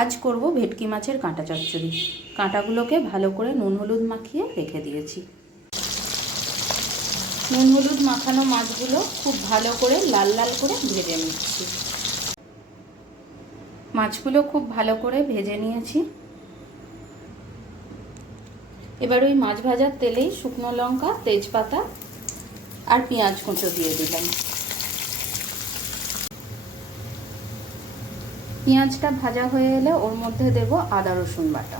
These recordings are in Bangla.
আজ করব ভেটকি মাছের কাঁটা চচ্চড়ি। কাঁটাগুলোকে ভালো করে নুন হলুদ মাখিয়ে রেখে দিয়েছি। নুন হলুদ মাখানো মাছগুলো খুব ভালো করে লাল লাল করে ভেজে নিচ্ছি। মাছগুলো খুব ভালো করে ভেজে নিয়েছি। এবার ওই মাছ ভাজার তেলেই শুকনো লঙ্কা, তেজপাতা আর পেঁয়াজ কুঁচো দিয়ে দিলাম। পেঁয়াজটা ভাজা হয়ে এলে ওর মধ্যে দেব আদা রসুন বাটা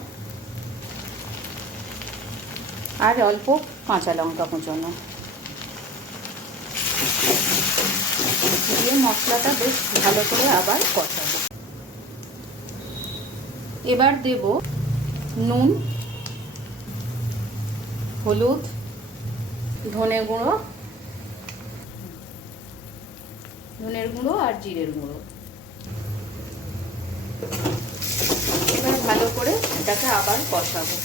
আর অল্প কাঁচা লঙ্কা কুচোনো দিয়ে মশলাটা বেশ ভালো করে আবার কষাবো। এবার দেব নুন, হলুদ, ধনের গুঁড়ো আর জিরের গুঁড়ো। এবার ভালো করে এটাকে আবার কষাবো।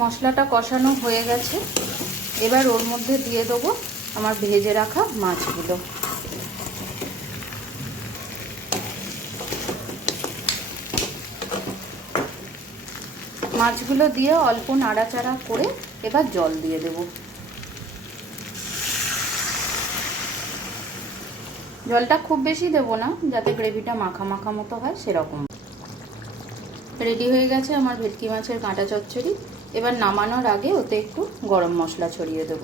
মশলাটা কষানো হয়ে গেছে। এবার ওর মধ্যে দিয়ে দেবো আমার ভেজে রাখা মাছগুলো। মাছগুলো দিয়ে অল্প নাড়াচাড়া করে এবার জল দিয়ে দেব। জলটা খুব বেশি দেব না, যাতে গ্রেভিটা মাখা মাখা মতো হয় সেরকম। রেডি হয়ে গেছে আমার ভেটকি মাছের কাঁটা চচ্চড়ি। এবার নামানোর আগে ওতে একটু গরম মশলা ছড়িয়ে দেব।